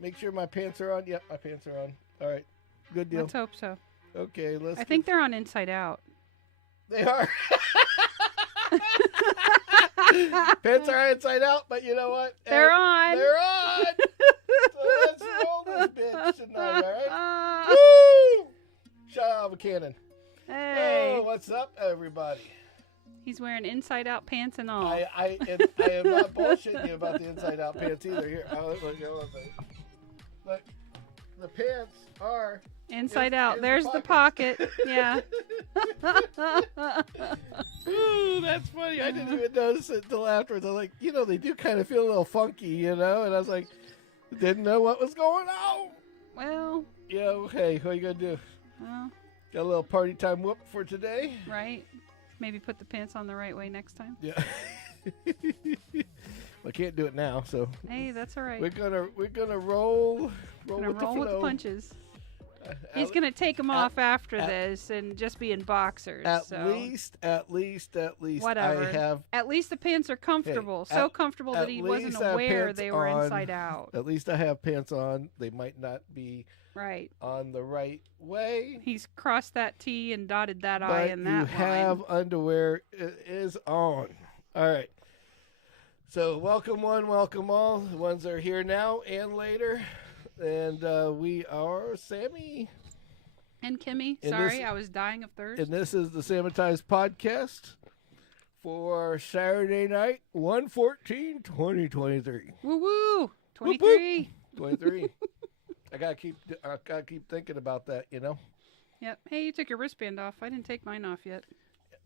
Make sure my pants are on. Yep, my pants are on. All right. Good deal. Let's hope so. Okay, let's. I think they're on inside out. They are. Pants are inside out, but you know what? They're on. They're on. So let's roll this bitch tonight, all right? Woo! Shut out of a cannon. Hey. Oh, what's up, everybody? He's wearing inside out pants and all. I am not bullshitting you about the inside out pants either. Here, look, the pants are inside out. There's the pocket. Yeah. Ooh, that's funny. I didn't even notice it until afterwards. I'm like, they do kind of feel a little funky, And I was like, didn't know what was going on. Well. Yeah, okay. What are you going to do? Well. Got a little party time whoop for today. Right. Maybe put the pants on the right way next time. Yeah. I can't do it now, so. Hey, that's all right. We're gonna roll with the punches. He's gonna take them off after this and just be in boxers. At least. Whatever. I have. At least the pants are comfortable. So comfortable that he wasn't aware they were inside out. At least I have pants on. They might not be. Right. On the right way. He's crossed that T and dotted that I in that line. You have underwear. It is on. All right. So welcome one, welcome all. The ones that are here now and later. And we are Sammy. And Kimmy. Sorry, I was dying of thirst. And this is the Sammitized podcast for Saturday night, 1/14/2023. Woo-woo. 23. 23. I gotta keep thinking about that, Yep. Hey, you took your wristband off. I didn't take mine off yet.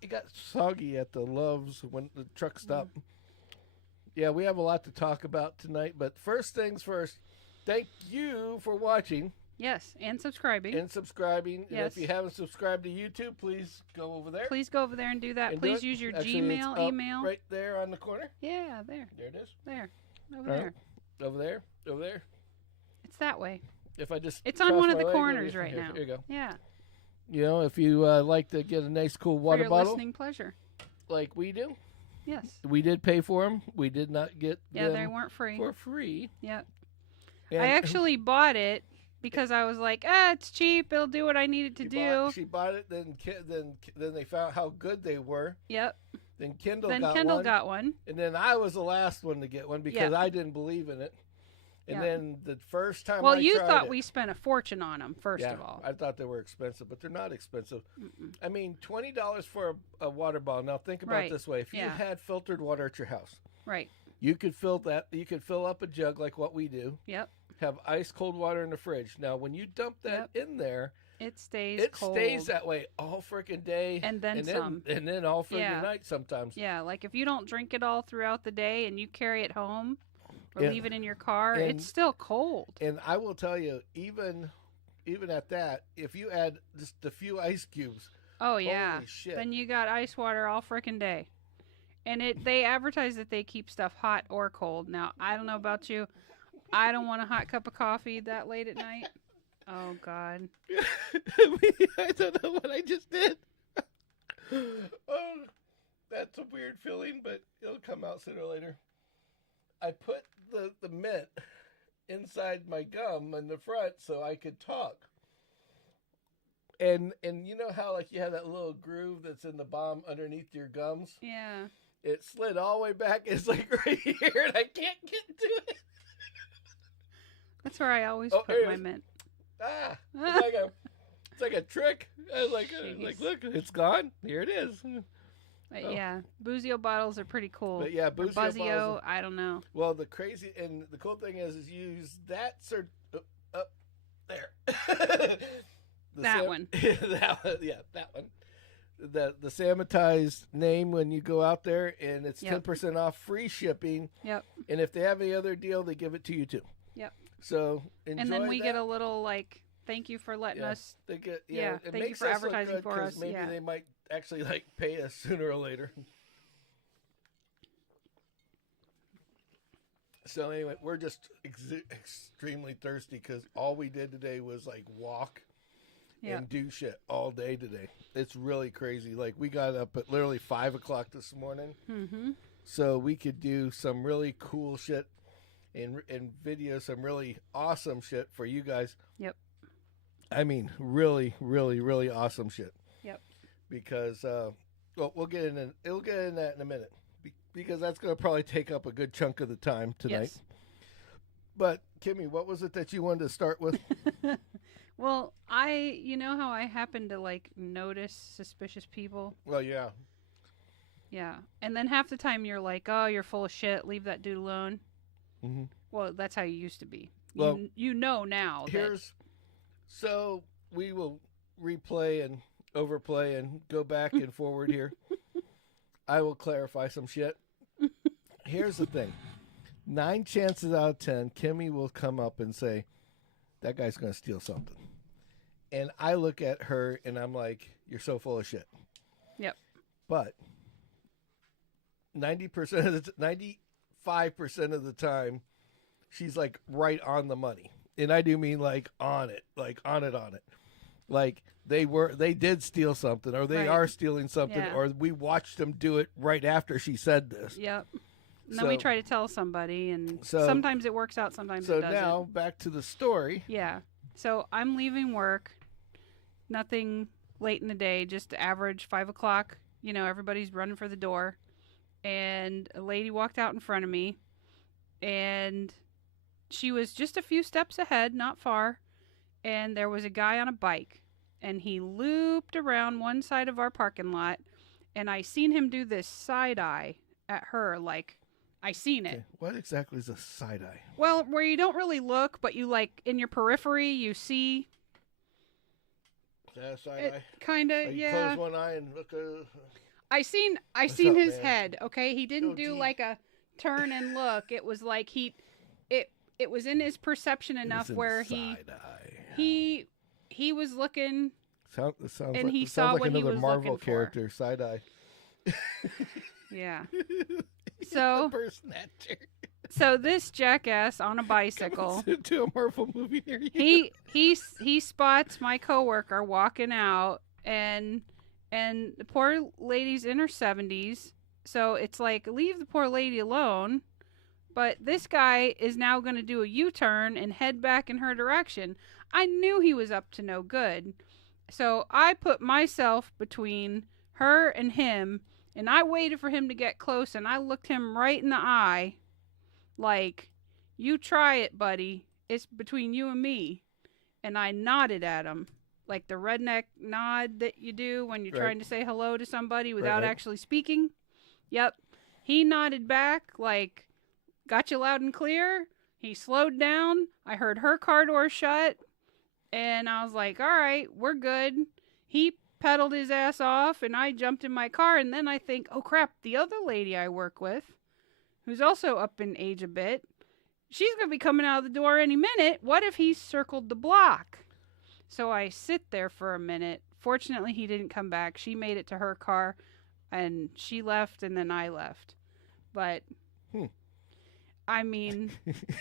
It got soggy at the Loves when the truck stopped. Yeah, we have a lot to talk about tonight, but first things first, thank you for watching. Yes, and subscribing. Yes. And if you haven't subscribed to YouTube, please go over there. Please go over there and do that. Please use your Gmail, email. Right there on the corner. Yeah, there. There it is. There. Over there. Over there. It's that way. If I just It's on one of the corners right now. Here you go. Yeah. If you like to get a nice cool water for your bottle. listening pleasure. Like we do. Yes. We did pay for them. We did not get them they weren't free. For free. Yep. And I actually bought it because I was like, it's cheap. It'll do what I need it to do. She bought it, then they found how good they were. Yep. Then Kendall got one. And then I was the last one to get one because I didn't believe in it. And then the first time you thought we spent a fortune on them, first of all. I thought they were expensive, but they're not expensive. I mean, $20 for a water bottle. Now, think about it this way. If you had filtered water at your house, right, you could fill up a jug like what we do. Yep. Have ice cold water in the fridge. Now, when you dump that in there, it stays cold. It stays that way all freaking day. And then some. And then all freaking night sometimes. Yeah, like if you don't drink it all throughout the day and you carry it home, or leave it in your car, it's still cold. And I will tell you, even at that, if you add just a few ice cubes, holy shit. Then you got ice water all frickin' day. And they advertise that they keep stuff hot or cold. Now, I don't know about you. I don't want a hot cup of coffee that late at night. Oh, God. I don't know what I just did. Oh, that's a weird feeling, but it'll come out sooner or later. I put the mint inside my gum in the front so I could talk. And you know how like you have that little groove that's in the bottom underneath your gums? Yeah. It slid all the way back. It's like right here, and I can't get to it. That's where I always put my mint. It's like a trick. I was like, look, it's gone. Here it is. But yeah, Boozio bottles are pretty cool. But yeah, Boozio bottles. I don't know. Well, the cool thing is you use that up there. That one. That one. Yeah, that one. The Sammitized name when you go out there, and it's 10% off, free shipping. Yep. And if they have any other deal, they give it to you too. Yep. So enjoy and then we that. get a little like thank you for letting us. They get, it thank makes you for advertising for us. Maybe they might actually like pay us sooner or later. So anyway, we're just extremely thirsty because all we did today was like walk and do shit all day today. It's really crazy. Like we got up at literally 5 o'clock this morning, so we could do some really cool shit. and video some really awesome shit for you guys. Yep. I mean, really, really, really awesome shit. Yep. Because we'll get in. It'll get in that in a minute because that's going to probably take up a good chunk of the time tonight. Yes. But Kimmy, what was it that you wanted to start with? Well, you know how I happen to like notice suspicious people? Well, yeah. Yeah. And then half the time you're like, oh, you're full of shit. Leave that dude alone. Mm-hmm. Well, that's how you used to be. Well, you know now. So we will replay and overplay and go back and forward here. I will clarify some shit. Here's the thing. 9 chances out of 10, Kimmy will come up and say, that guy's going to steal something. And I look at her and I'm like, you're so full of shit. Yep. But 95% of the time, she's like right on the money. And I do mean like on it, like on it. Like they did steal something, or they are stealing something, or we watched them do it right after she said this. Yep. And then we try to tell somebody, and sometimes it works out, sometimes it doesn't. So now, back to the story. Yeah. So I'm leaving work, nothing late in the day, just average 5 o'clock. You know, everybody's running for the door. And a lady walked out in front of me, and she was just a few steps ahead, not far, and there was a guy on a bike, and he looped around one side of our parking lot, and I seen him do this side eye at her, like, I seen it. Okay. What exactly is a side eye? Well, where you don't really look, but you, like, in your periphery, you see. Is that a side eye? Kind of, yeah. Close one eye and look. I seen his head. Okay, he didn't do like a turn and look. It was like it was in his perception enough where he was looking. And he saw like what he another was Marvel looking character, for. side eye. Yeah. So purse snatcher. So this jackass on a bicycle to a Marvel movie near you. He spots my coworker walking out, and the poor lady's in her 70s, so it's like, leave the poor lady alone. But this guy is now going to do a U-turn and head back in her direction. I knew he was up to no good. So I put myself between her and him, and I waited for him to get close, and I looked him right in the eye like, you try it, buddy. It's between you and me. And I nodded at him. Like the redneck nod that you do when you're trying to say hello to somebody without actually speaking. Yep. He nodded back like, got you loud and clear. He slowed down. I heard her car door shut. And I was like, all right, we're good. He pedaled his ass off, and I jumped in my car. And then I think, oh, crap, the other lady I work with, who's also up in age a bit, she's going to be coming out of the door any minute. What if he circled the block? So I sit there for a minute. Fortunately, he didn't come back. She made it to her car, and she left, and then I left. But, I mean,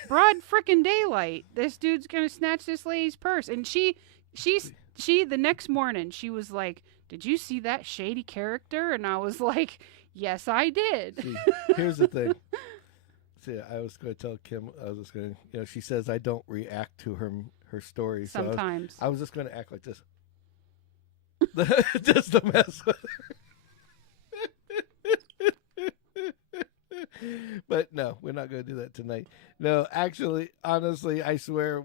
broad frickin' daylight. This dude's going to snatch this lady's purse. And she, the next morning, she was like, did you see that shady character? And I was like, yes, I did. See, here's the thing. See, I was going to tell Kim, she says I don't react to her stories. Sometimes. So I was just going to act like this. Just to mess with her. But no, we're not going to do that tonight. No, actually, honestly, I swear,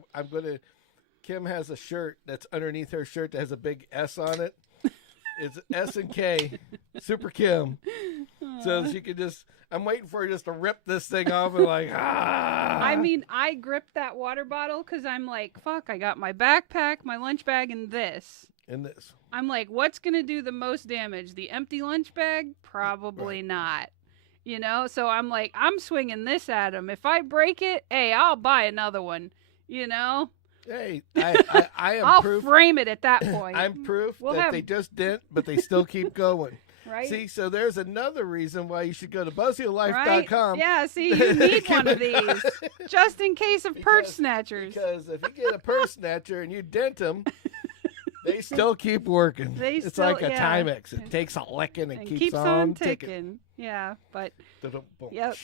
Kim has a shirt that's underneath her shirt that has a big S on it. It's S and K, Super Kim. So she could I'm waiting for her just to rip this thing off and like, ah. I mean, I gripped that water bottle because I'm like, fuck, I got my backpack, my lunch bag, and this. I'm like, what's going to do the most damage? The empty lunch bag? Probably not. You know? So I'm like, I'm swinging this at him. If I break it, hey, I'll buy another one. You know? Hey, I am I'll proof. Frame it at that point. I'm proof that they just didn't, but they still keep going. Right? See, so there's another reason why you should go to BuzzfieldLife.com. Right? Yeah, see, you need one of these. Just in case of purse snatchers. Because if you get a purse snatcher and you dent them, they still keep working. It's like a Timex. It takes a licking and keeps on ticking. Yeah, but... Yep.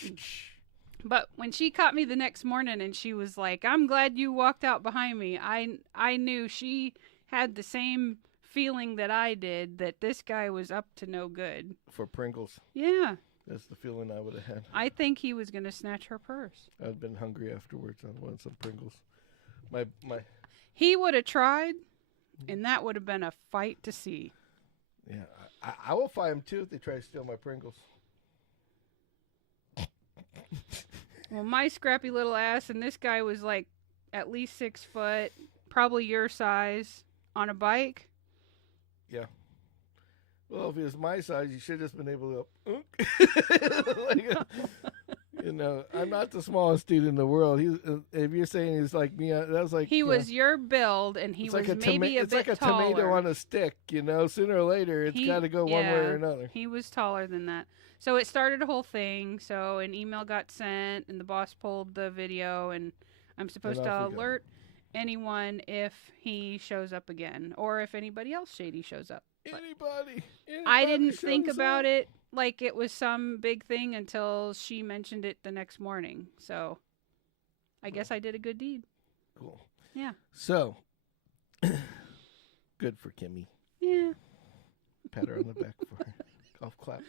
But when she caught me the next morning and she was like, "I'm glad you walked out behind me," I knew she had the same feeling that I did, that this guy was up to no good. For Pringles. Yeah. That's the feeling I would have had. I think he was going to snatch her purse. I'd been hungry afterwards. I wanted some Pringles. My. He would have tried, and that would have been a fight to see. Yeah, I will fight him too if they try to steal my Pringles. Well, my scrappy little ass and this guy was like at least 6 foot, probably your size, on a bike. Yeah. Well, if he was my size, you should have just been able to like, you know, I'm not the smallest dude in the world. He's if you're saying he's like me, that was like he was your build, and he was like maybe a bit taller. It's like a tomato on a stick, you know. Sooner or later, it's got to go one way or another. He was taller than that. So it started a whole thing. So an email got sent, and the boss pulled the video, and I'm supposed to alert anyone if he shows up again, or if anybody else shady shows up. Anybody I didn't think about it like it was some big thing until she mentioned it the next morning. So I guess I did a good deed. Cool. Yeah. So good for Kimmy. Yeah. Pat her on the back for her. Golf clap.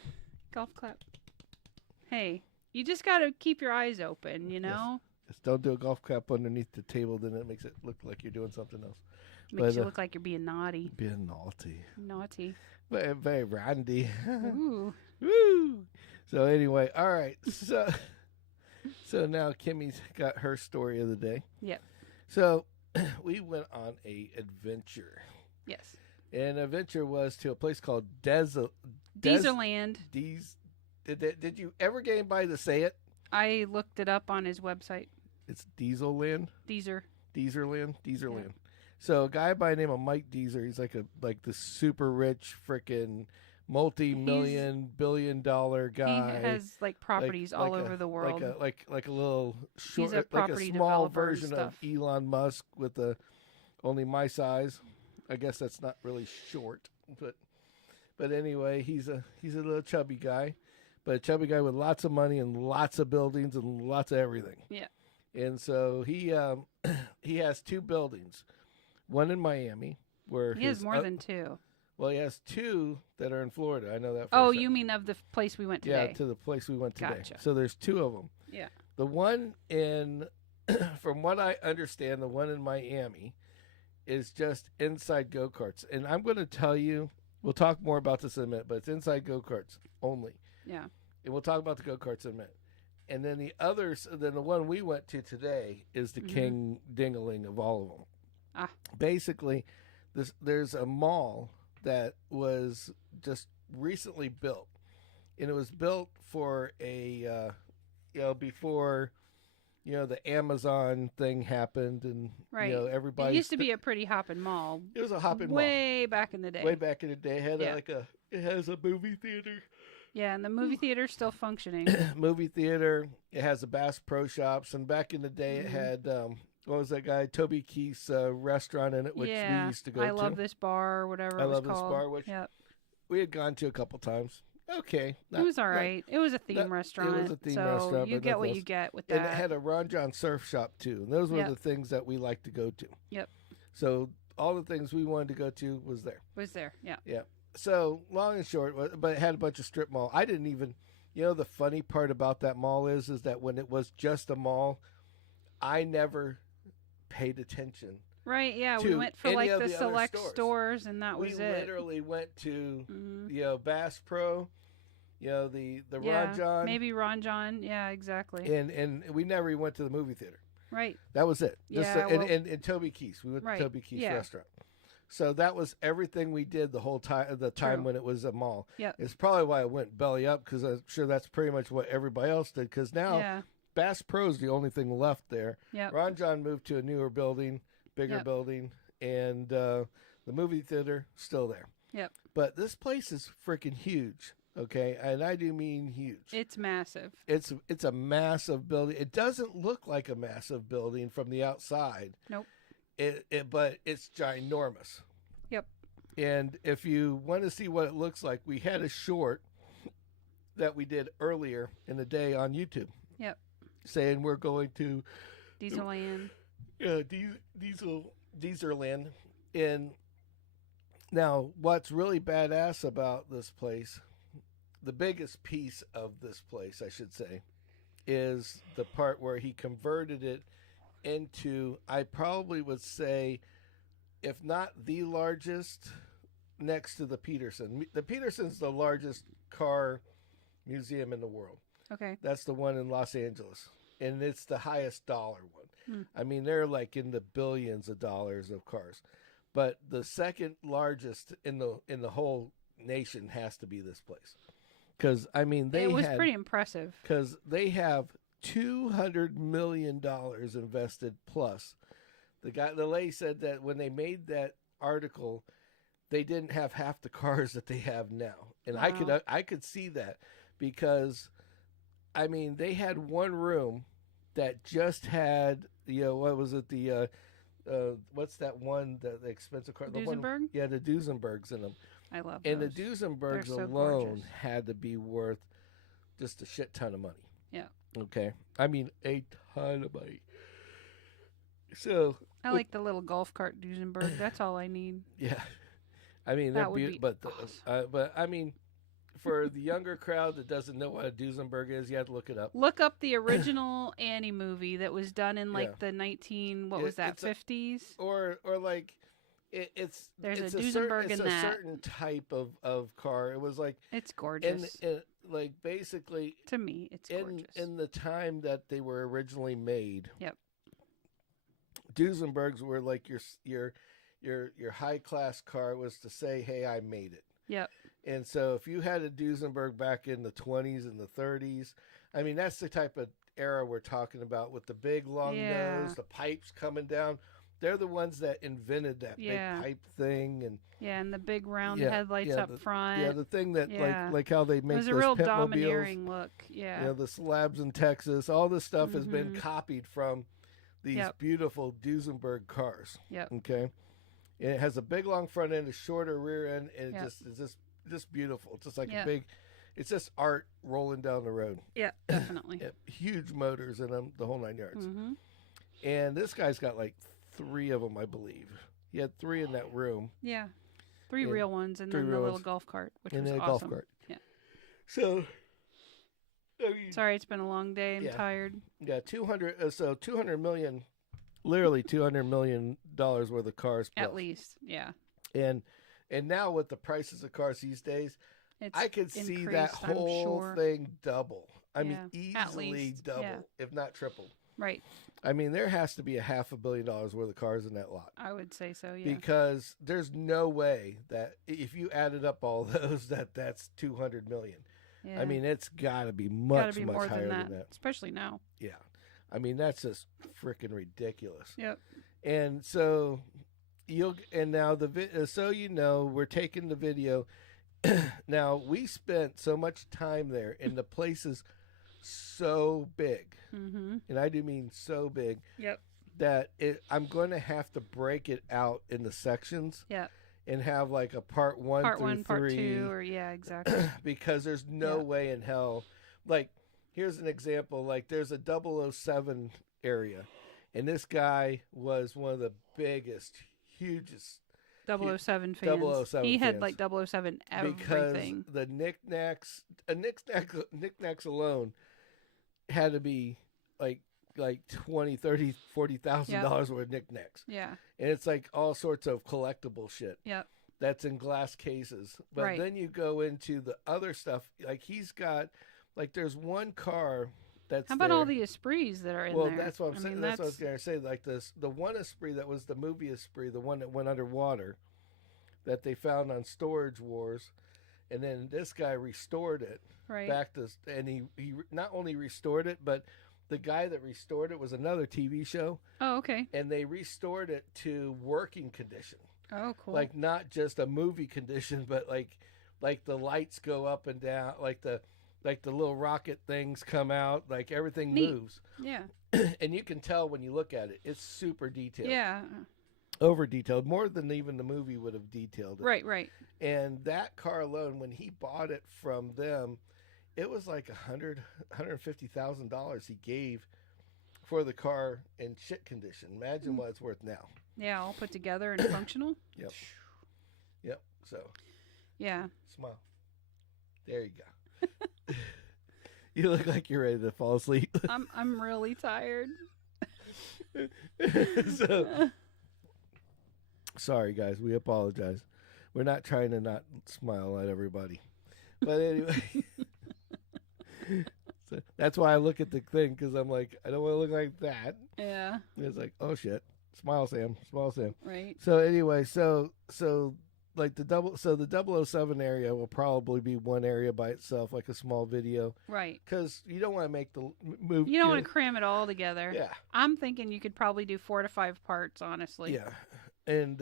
Golf clap. Hey, you just got to keep your eyes open, you know? Yes. Just don't do a golf clap underneath the table, then it makes it look like you're doing something else. Makes you look like you're being naughty. Being naughty. Naughty. Very, very randy. Ooh. Woo! So anyway, all right. So now Kimmy's got her story of the day. Yep. So we went on a adventure. Yes. And adventure was to a place called Deezerland. Did you ever get anybody to say it? I looked it up on his website. It's Dieselland? Deezerland. Yeah. So a guy by the name of Mike Deezer, he's like the super rich frickin' multi-billion-dollar guy. He has like properties all over the world. Like a little short, He's a like a small version of Elon Musk with only my size. I guess that's not really short, but anyway, he's a little chubby guy, but a chubby guy with lots of money and lots of buildings and lots of everything. Yeah. And so he has 2 buildings, one in Miami where he has more than 2. Well, he has 2 that are in Florida. I know that. Oh, you mean of the place we went today? Yeah, to the place we went today. Gotcha. So there's 2 of them. Yeah. The one in, from what I understand, the one in Miami is just inside go-karts. And I'm going to tell you, we'll talk more about this in a minute, but it's inside go-karts only. Yeah. And we'll talk about the go-karts in a minute. And then the one we went to today is the king dingaling of all of them. Ah. Basically, there's a mall that was just recently built. And it was built for before the Amazon thing happened, and right. Everybody. It used to be a pretty hopping mall. It was a hopping mall. Way back in the day. It had it has a movie theater. Yeah, and the movie theater's still functioning. Movie theater. It has a Bass Pro Shops, and back in the day, it had what was that guy Toby Keith's restaurant in it, which we used to go to. I love this bar, or whatever. I love this bar, which we had gone to a couple times. Okay, it was all right. It was a theme restaurant. It was a theme restaurant. You get what you get with that. And it had a Ron John surf shop too. And those were the things that we liked to go to. Yep. So all the things we wanted to go to was there. Yeah. Yeah. So long and short, but it had a bunch of strip mall. I didn't even, the funny part about that mall is that when it was just a mall, I never paid attention. Right, yeah, we went for like the select stores, and that was it. We literally went to, Bass Pro, the Ron John. Maybe Ron John, yeah, exactly. And we never even went to the movie theater. Right. That was it. And Toby Keith's. We went to Toby Keith's restaurant. So that was everything we did the whole time, when it was a mall. Yep. It's probably why I went belly up, because I'm sure that's pretty much what everybody else did, because now Bass Pro is the only thing left there. Yep. Ron John moved to a newer building, bigger building, and the movie theater still there. Yep. But this place is freaking huge. Okay, and I do mean huge. It's massive. It's a massive building. It doesn't look like a massive building from the outside. Nope. But it's ginormous. Yep. And if you want to see what it looks like, we had a short that we did earlier in the day on YouTube. Yep. saying we're going to Dieselland. Dieselland. And now, what's really badass about this place, the biggest piece of this place, I should say, is the part where he converted it into, I probably would say, if not the largest, next to the Peterson. The Peterson's the largest car museum in the world. Okay. That's the one in Los Angeles. And it's the highest dollar one. I mean, they're like in the billions of dollars of cars. But the second largest in the whole nation has to be this place. Because, I mean, it was pretty impressive. Because they have $200 million invested plus. The lady said that when they made that article, they didn't have half the cars that they have now. And Wow. I could see that because, I mean, they had one room that just had, what was it? What's that one, the expensive car? The Duesenberg? one, yeah, the Duesenbergs in them. I love And those. the Duesenbergs They're so alone gorgeous. had to be worth just a shit ton of money. Yeah. Okay. I mean, a ton of money. So I like the little golf cart Duesenberg. That's all I need. yeah, I mean That would be but awesome. but I mean, for the younger crowd that doesn't know what a Duesenberg is, you have to look it up. Look up the original Annie movie that was done in like Yeah. the 19 what It- was that it's a- 50s? Or like it's There's it's a certain, Duesenberg it's in a that. certain type of car. It was like It's gorgeous. like basically To me, it's gorgeous. in the time that they were originally made. Yep. Duesenbergs were like your high class car. It was to say, hey, I made it. Yep. And so if you had a Duesenberg back in the 20s and the 30s, I mean, that's the type of era we're talking about with the big long Yeah. nose, the pipes coming down. They're the ones that invented that Yeah. big pipe thing. And Yeah, and the big round Yeah, headlights yeah, up front. yeah, the thing that Yeah. like how they It make was those a real Pitmobiles, domineering look. Yeah. you know, the slabs in Texas, all this stuff has been Mhm. copied from these Yep. beautiful Duesenberg cars. Yep. Okay. And it has a big long front end, a shorter rear end, and Yep. it's just beautiful. It's just like Yep. a big, it's just art rolling down the road. Yeah, definitely. Yeah, huge motors in them, the whole 9 yards. Mm-hmm. And this guy's got like 3 of them, I believe. He had 3 in that room. Yeah. Three And real ones and 3 then the real little ones. golf cart, which And was then a awesome. golf cart. Yeah. So, I mean, Sorry, it's been a long day. I'm Yeah. tired. yeah, 200 million, literally $200 million worth of cars. At built. least. Yeah. And now with the prices of cars these days, It's I could see that increased, I'm whole sure. thing double. I mean, Yeah, at easily least, double, yeah. if not triple. Right. I mean, there has to be $500 million worth of cars in that lot. I would say so, yeah. Because there's no way that if you added up all those, that's 200 million. yeah. I mean, it's got to be Gotta much, be much more higher than that, especially now. Yeah. I mean, that's just freaking ridiculous. Yep. And so now so we're taking the video. Now, we spent so much time there, and the place is so big, Mm-hmm. and I do mean so big, Yep. that I'm going to have to break it out into sections Yep. and have like a part 1 Part through 1, part 3, 2, or yeah, exactly. because there's no Yeah. way in hell. Like, here's an example. Like, there's a 007 area, and this guy was one of the biggest, hugest, 007 fans. 007 he had fans. like 007 because everything. the knickknacks alone had to be like 20, 30, $40,000 worth of knickknacks. Yeah. And it's like all sorts of collectible shit Yep. that's in glass cases. But Right. then you go into the other stuff. Like, he's got, like, there's one car that's How about there. all the Esprits that are in Well, there? that's what I'm I saying. mean, That's what I was going to say. Like, the one Esprit that was the movie Esprit, the one that went underwater, that they found on Storage Wars, and then this guy restored it right. back to, and he not only restored it, but the guy that restored it was another TV show, Oh, okay. and they restored it to working condition, Oh, cool. like not just a movie condition, but like the lights go up and down, like the little rocket things come out, like everything Neat. moves. yeah. And you can tell when you look at it, it's super detailed. Yeah. Over detailed, more than even the movie would have detailed it. Right, right. And that car alone, when he bought it from them, it was like $150,000 he gave for the car in shit condition. Imagine what it's worth now. Yeah, all put together and functional. Yep. Yep. So. Yeah. Smile. There you go. You look like you're ready to fall asleep. I'm really tired. So, sorry guys, we apologize. We're not trying to not smile at everybody, but anyway. So that's why I look at the thing, because I'm like, I don't want to look like that. Yeah. And it's like, oh shit, smile, Sam, smile, Sam. Right. So anyway, so like the 007 area will probably be one area by itself, like a small video. Right. Because you don't want to make the move. You don't want to cram it all together. Yeah. I'm thinking you could probably do 4 to 5 parts, honestly. Yeah. And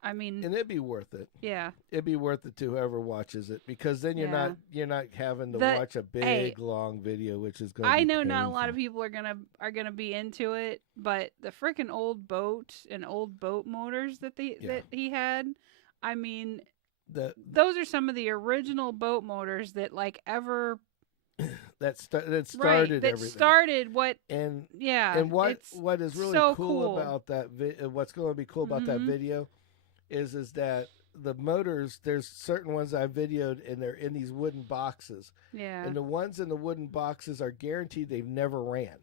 I mean, and it'd be worth it. Yeah. It'd be worth it to whoever watches it, because then you're not having to watch a big long video, which is going to be know painful. not a lot of people are gonna be into it, but the freaking old boat and old boat motors that he had, I mean, those are some of the original boat motors that ever that started that everything. Started what and what is really so cool about that what's going to be cool about that video is that the motors, there's certain ones I videoed and they're in these wooden boxes. Yeah. And the ones in the wooden boxes are guaranteed they've never ran.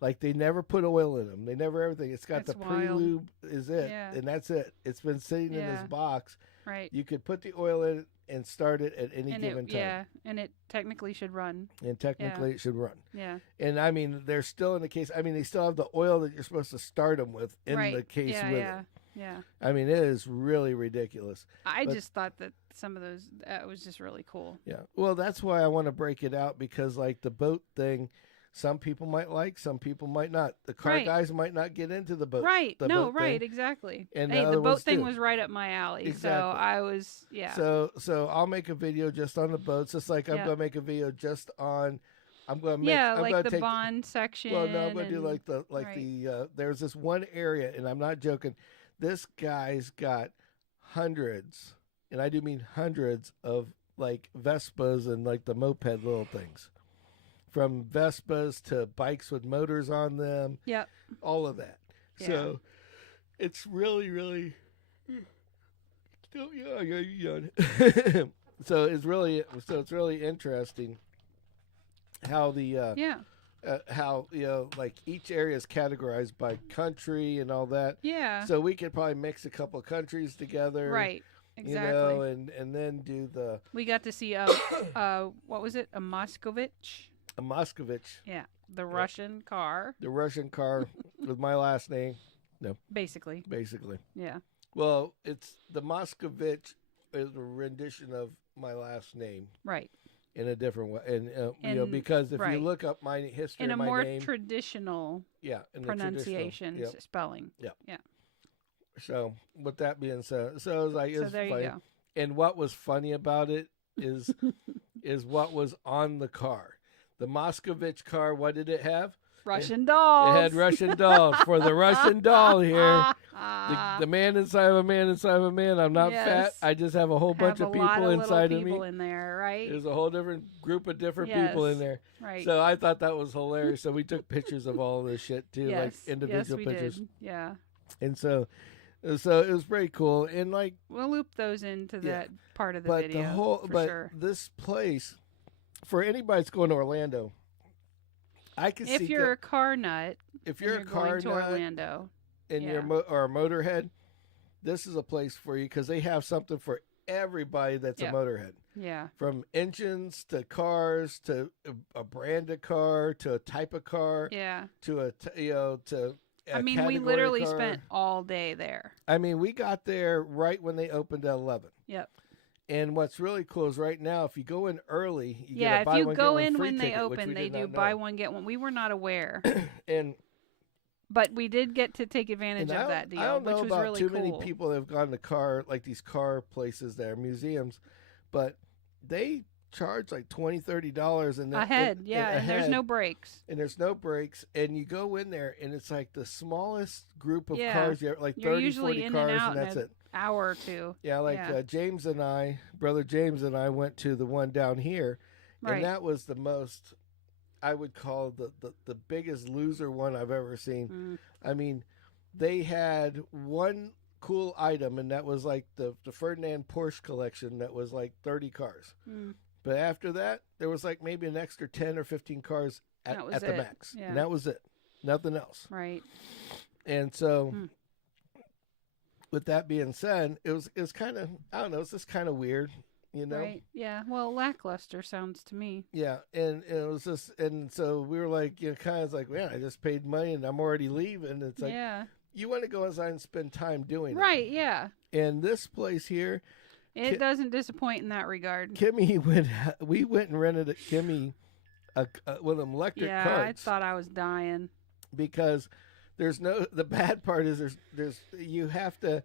Like they never put oil in them. They never everything. It's got the pre-lube is it. Yeah. And that's it. It's been sitting in this box. Right. You could put the oil in it and start it at any given time. Yeah, and it technically should run. And technically it should run. Yeah. And I mean, they're still in the case. I mean, they still have the oil that you're supposed to start them with in the case with it. Yeah. I mean, it is really ridiculous. I just thought that some of those, was just really cool. Yeah. Well, that's why I want to break it out, because like the boat thing, some people might like, some people might not. The car guys might not get into the boat. Right. Boat right. thing. Exactly. And the boat thing was right up my alley. Exactly. So I was, So I'll make a video just on the boats. Just like I'm going to make a video just on, I'm going to make, I'm like the take Bond section. Well, no, I'm going to do there's this one area, and I'm not joking. This guy's got hundreds, and I do mean hundreds of like Vespas and like the moped little things. From Vespas to bikes with motors on them. Yep. All of that. Yeah. So it's really, really so it's really interesting how the how like each area is categorized by country and all that. Yeah. So we could probably mix a couple of countries together. Right. Exactly. And then do the. We got to see what was it? A Moscovich. A Moscovich. Yeah, the Russian car. The Russian car with my last name. No. Basically. Yeah. Well, it's the Moscovich is a rendition of my last name. Right. In a different way, and because if you look up my history, in a my more name, traditional, pronunciation, spelling, yeah. So with that being said, so it was like it's there funny. you go. And what was funny about it is what was on the car. The Moscovich car. What did it have? Russian dolls. It had Russian dolls. For the Russian doll here, the man inside of a man inside of a man. I'm not fat. I just have a whole bunch of people inside of me. In there, right? There's a whole different group of different people in there. Right. So I thought that was hilarious. So we took pictures of all of this shit too, like individual pictures. Did. Yeah. And so it was pretty cool. And like we'll loop those into that part of the video. Sure. This place, for anybody that's going to Orlando, I can see if you're a car nut, if you're a car going to nut Orlando, and you're or a motorhead, this is a place for you, because they have something for everybody that's a motorhead. Yeah. From engines to cars to a brand of car to a type of car. Yeah. To a we literally spent all day there. I mean, we got there right when they opened at 11. Yep. And what's really cool is right now, if you go in early, you get a buy if one, you go get one in free when they ticket, open, they do buy one get one. We were not aware, but we did get to take advantage of that deal, I don't know which was about really too cool. many people that have gone to these car places that are museums, but they charge like $20-$30 and ahead, and there's no breaks. And there's no breaks, and you go in there, and it's like the smallest group of cars, like 30, 40 cars, and that's it. Hour or two. Yeah, James and I, brother James and I, went to the one down here, Right. And that was the most, I would call the biggest loser one I've ever seen. I mean, they had one cool item, and that was like the Ferdinand Porsche collection that was like 30 cars. But after that, there was like maybe an extra 10 or 15 cars at the max. Yeah. And that was it. Nothing else. Right. And so, with that being said, it was kind of, I don't know, it's just kind of weird, you know? Right. Yeah. Well, lackluster sounds to me. Yeah. And it was just, and so we were like, you know, kind of like, man, I just paid money and I'm already leaving. It's like, you want to go inside and spend time doing it. Right. Yeah. And this place here, it doesn't disappoint in that regard. We went and rented Kimmy one of them electric carts. Yeah, I thought I was dying. Because the bad part is there's you have to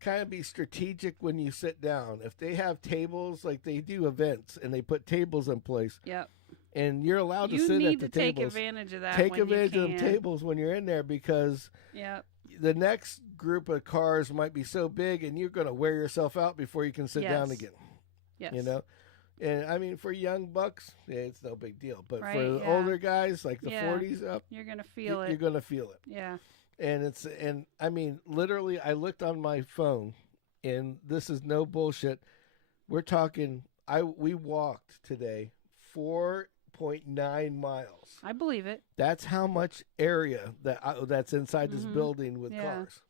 kind of be strategic when you sit down. If they have tables, like they do events and they put tables in place. Yep. And you're allowed to sit at the tables. You need to take advantage of that. Take advantage of the tables when you're in there, because the next group of cars might be so big and you're going to wear yourself out before you can sit down again. Yes. You know? And I mean, for young bucks, it's no big deal. But right, for the older guys, like the 40s up, you're going to feel it. You're going to feel it. Yeah. And I mean, literally, I looked on my phone, and this is no bullshit. We're talking, we walked today 4.9 miles. I believe it. That's how much area that's inside this building with cars.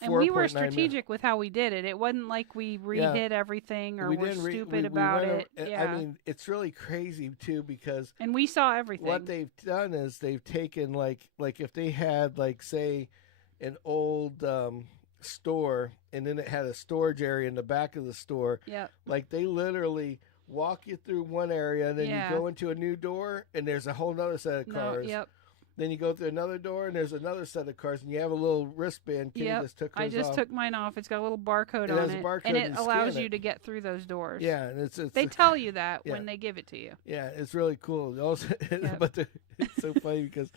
And we were strategic with how we did it. It wasn't like we redid everything or we're stupid about it. I mean, it's really crazy, too, because... And we saw everything. What they've done is they've taken, like if they had, like, say, an old store, and then it had a storage area in the back of the store. Yep. Like, they literally walk you through one area, and then you go into a new door, and there's a whole other set of cars. Then you go through another door, and there's another set of cars, and you have a little wristband. I just took mine off. It's got a little barcode on it, and it allows you to get through those doors. Yeah, and they tell you that when they give it to you. Yeah, it's really cool. Also, but it's so funny because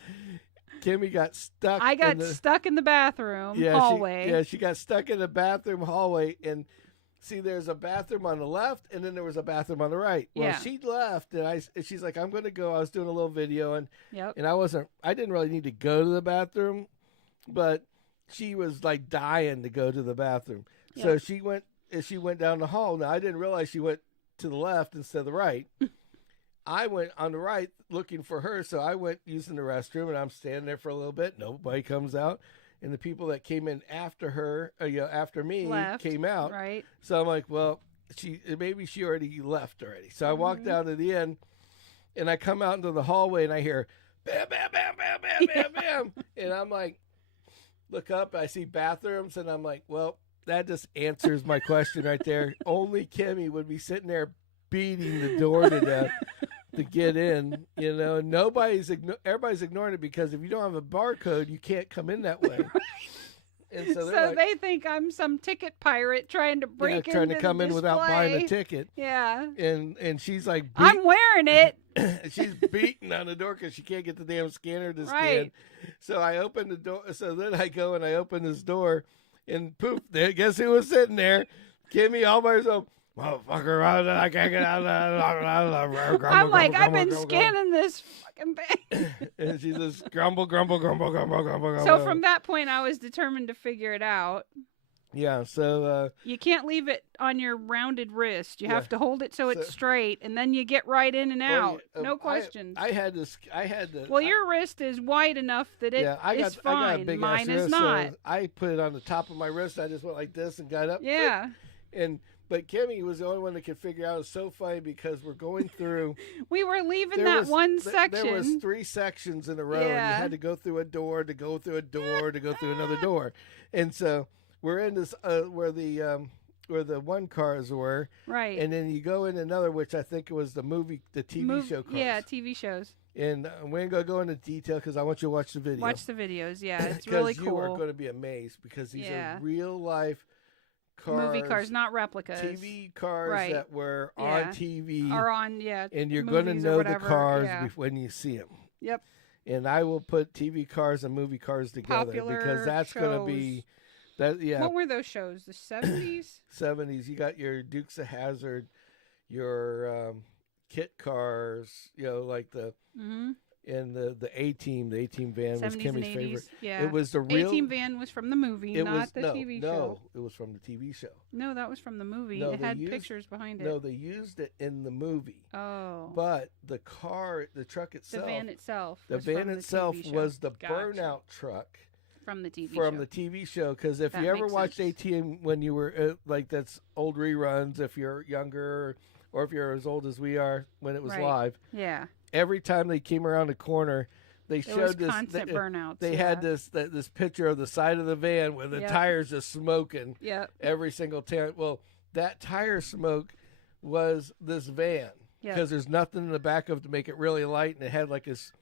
Kimmy got stuck. I got stuck in the bathroom hallway. She got stuck in the bathroom hallway, and see, there's a bathroom on the left, and then there was a bathroom on the right. Well, she left, and she's like, I'm going to go. I was doing a little video, and I didn't really need to go to the bathroom, but she was like dying to go to the bathroom. Yep. So she went down the hall. Now, I didn't realize she went to the left instead of the right. I went on the right looking for her, so I went using the restroom, and I'm standing there for a little bit. Nobody comes out. And the people that came in after her, after me, came out. Right. So I'm like, well, maybe she already left already. So I walked down to the end, and I come out into the hallway, and I hear bam, bam, bam, bam, bam, bam, bam. And I'm like, look up, I see bathrooms, and I'm like, well, that just answers my question right there. Only Kimmy would be sitting there beating the door to death to get in, you know. And everybody's ignoring it, because if you don't have a barcode, you can't come in that way. And so they think I'm some ticket pirate trying to break in, trying to come in without buying a ticket. Yeah. And she's like, I'm wearing it. She's beating on the door because she can't get the damn scanner to scan. So I open the door. So then I go and I open this door, and poof! Guess who was sitting there? Kimmy all by herself. Motherfucker, I can't get out of that. I'm like, I've been scanning this fucking thing. And she just grumble. So from that point, I was determined to figure it out. Yeah, so... you can't leave it on your rounded wrist. You have to hold it so it's straight, and then you get right in and out. No questions. I had to... Well, your wrist is wide enough that it is fine. I got a big Mine wrist, is not. So I put it on the top of my wrist. I just went like this and got up. Yeah. But Kimmy was the only one that could figure out. It's so funny because we're going through. We were leaving that one section. There was 3 sections in a row, and you had to go through a door, to go through a door, to go through another door. And so we're in this where the one cars were. Right. And then you go in another, which I think it was the TV show cars. Yeah, TV shows. And we're going to go into detail because I want you to watch the video. Watch the videos, yeah. It's really cool. Because you are going to be amazed, because these are real life cars, movie cars, not replicas. TV cars that were on TV. Or on, and you're going to know the cars when you see them. Yep. And I will put TV cars and movie cars together, because that's going to be that. Yeah. What were those shows? The 70s. 70s. You got your Dukes of Hazzard, your kit cars, like the and the A-Team van was 70s and Kimmy's 80s. favorite. Yeah. It was the real A-Team van was from the movie, not the TV show. No, it was from the TV show. No, that was from the movie. No, it had pictures behind it. No, they used it in the movie. Oh. But the truck itself. The van itself. The van itself was the burnout truck. From the TV show. From the TV show. Because if you ever watched A-Team when you were, that's old reruns, if you're younger, or if you're as old as we are when it was live. Yeah. Every time they came around the corner, they showed this constant burnouts. They had this picture of the side of the van with the tires just smoking. Yep. Every single time. Well, that tire smoke was this van because there's nothing in the back of it to make it really light, and it had like this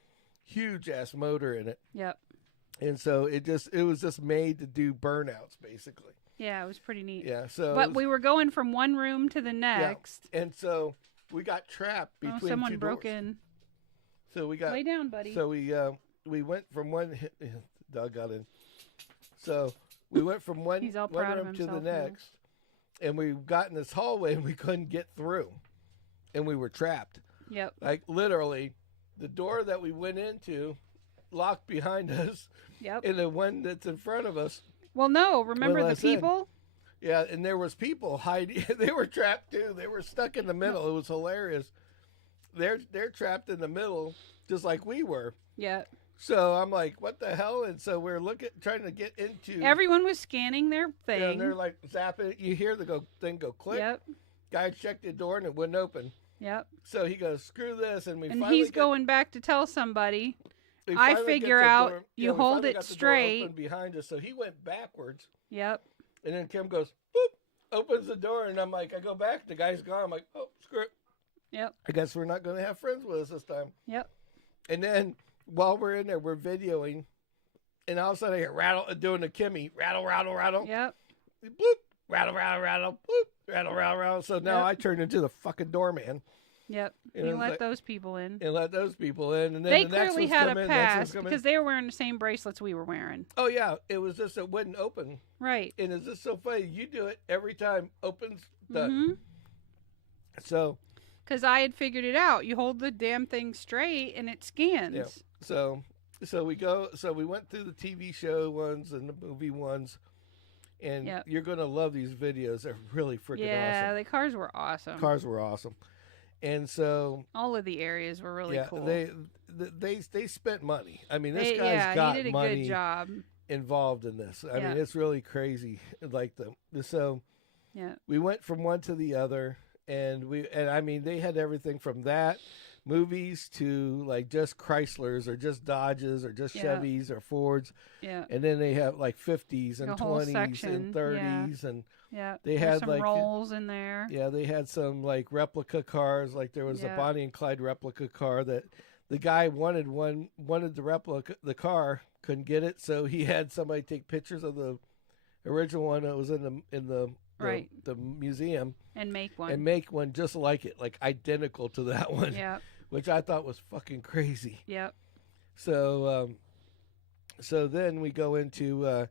huge ass motor in it. Yep. And so it was just made to do burnouts basically. Yeah, it was pretty neat. Yeah. So. But we were going from one room to the next. Yeah. And so we got trapped between someone two broke doors. in. So we got lay down, buddy. So we went from one. Doug got in. So we went from one room to the next, and we got in this hallway and we couldn't get through, and we were trapped. Yep. Like literally, the door that we went into locked behind us. Yep. And the one that's in front of us. Well, no. Remember the people? Yeah, and there was people hiding. They were trapped too. They were stuck in the middle. It was hilarious. They're trapped in the middle, just like we were. Yeah. So I'm like, what the hell? And so we're trying to get into. Everyone was scanning their thing. Yeah, and they're like zapping. You hear the thing go click. Yep. Guy checked the door and it wouldn't open. Yep. So he goes, screw this, and he's going back to tell somebody. I figure out you hold it straight behind us. So he went backwards. Yep. And then Kim goes, boop, opens the door, and I'm like, I go back. The guy's gone. I'm like, oh, screw it. Yep. I guess we're not going to have friends with us this time. Yep. And then while we're in there, we're videoing, and all of a sudden I hear rattle, doing the Kimmy, rattle, rattle, rattle. Yep. Bloop, rattle, rattle, rattle, bloop, rattle, rattle, rattle. So now I turned into the fucking doorman. Yep. You let those people in. And let those people in. And then they the next clearly one's had come a in, pass because they were wearing the same bracelets we were wearing. Oh, yeah. It was just it wouldn't open. Right. And it's just so funny. You do it every time. Opens, done. Mm-hmm. So. Because I had figured it out. You hold the damn thing straight and it scans. Yeah. So we went through the TV show ones and the movie ones. And you're going to love these videos. They're really freaking awesome. Yeah, the cars were awesome. Cars were awesome. And so all of the areas were really cool. They spent money. I mean, this guy's got he did a money good job involved in this. I mean, it's really crazy. Like we went from one to the other, and I mean, they had everything from that movies to like just Chryslers or just Dodges or just Chevys or Fords. Yeah. And then they have like 50s and 20s and 30s and. Yeah, they had some like rolls in there. Yeah, they had some like replica cars. Like there was a Bonnie and Clyde replica car that the guy wanted the car, couldn't get it, so he had somebody take pictures of the original one that was in the museum and make one just like it, like identical to that one. Yeah, which I thought was fucking crazy. Yep. So then we go into.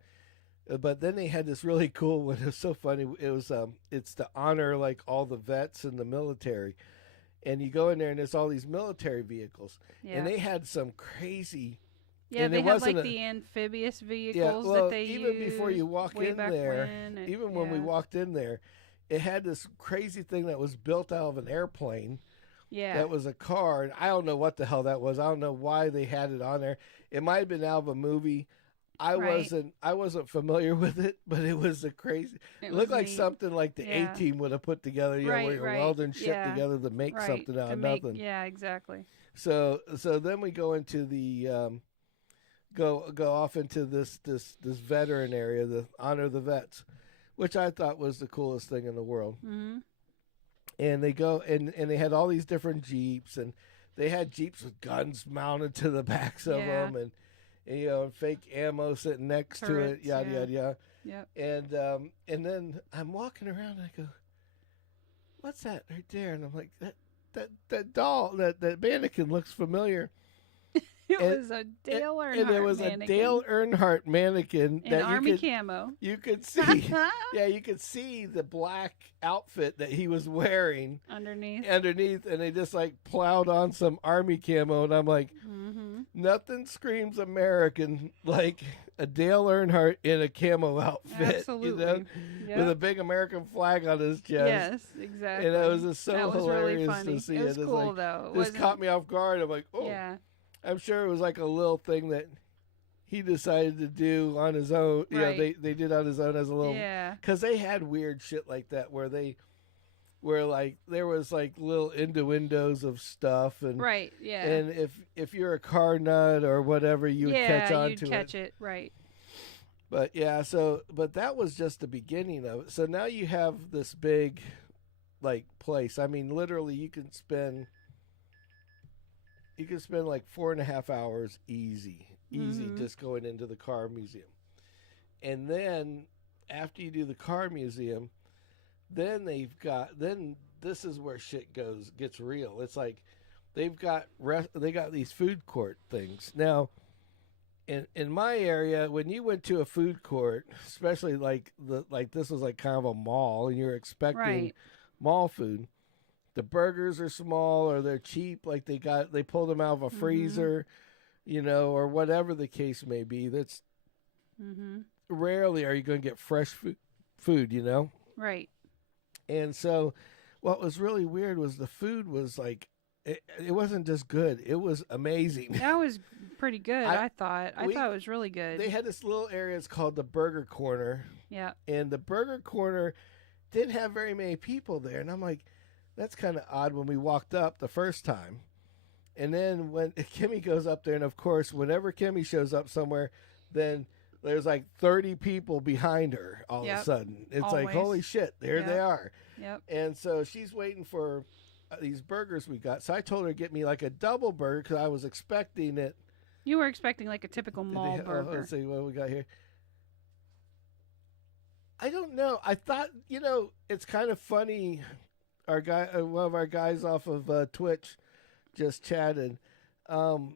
But then they had this really cool one. It was so funny. It was it's to honor like all the vets in the military, and you go in there and there's all these military vehicles, and they had some crazy. Yeah, they had like the amphibious vehicles that they even used before you walk in there, even when we walked in there, it had this crazy thing that was built out of an airplane. Yeah, that was a car, and I don't know what the hell that was. I don't know why they had it on there. It might have been out of a movie. I wasn't familiar with it, but it was a crazy. It looked like something like the A-Team would have put together. You know, where you're welding shit together to make something out of nothing. Yeah, exactly. So then we go into the go off into this veteran area, the honor the vets, which I thought was the coolest thing in the world. Mm-hmm. And they go and they had all these different Jeeps, and they had Jeeps with guns mounted to the backs of them, and you know, fake ammo sitting next to it, yada yada yada. Yep. And then I'm walking around and I go, "What's that right there?" And I'm like, "That doll, that mannequin looks familiar." It was a Dale Earnhardt and it was mannequin. a Dale Earnhardt mannequin in that army camo. You could see, yeah, you could see the black outfit that he was wearing underneath, and they just like plowed on some army camo, and I'm like, nothing screams American like a Dale Earnhardt in a camo outfit, absolutely, with a big American flag on his chest. Yes, exactly. And it was just so hilarious really funny. to see it. Was cool like, though. This caught me off guard. I'm like, oh, yeah. I'm sure it was like a little thing that he decided to do on his own. Right. Yeah, they did on his own as a little. Yeah. Because they had weird shit like that where like there was like little innuendos of stuff and right. Yeah. And if you're a car nut or whatever, you would catch on to it. Yeah, you'd catch it. Right. But yeah, but that was just the beginning of it. So now you have this big, like, place. I mean, literally, you can spend like 4.5 hours easy just going into the car museum. And then after you do the car museum, then this is where shit gets real. It's like they got these food court things. Now, in my area, when you went to a food court, especially like this was like kind of a mall and you're expecting mall food, the burgers are small or they're cheap, like they pulled them out of a freezer, or whatever the case may be. That's rarely are you going to get fresh food, Right. And so what was really weird was the food was like, it wasn't just good. It was amazing. That was pretty good, I thought. I thought it was really good. They had this little area, it's called the Burger Corner. Yeah. And the Burger Corner didn't have very many people there. And I'm like, that's kind of odd when we walked up the first time. And then when Kimmy goes up there, and of course, whenever Kimmy shows up somewhere, then there's like 30 people behind her all of a sudden. It's like, holy shit, there they are. Yep. And so she's waiting for these burgers we got. So I told her to get me like a double burger because I was expecting it. You were expecting like a typical mall burger. Let's see what we got here. I don't know. I thought, it's kind of funny. Our guy, one of our guys off of Twitch just chatted about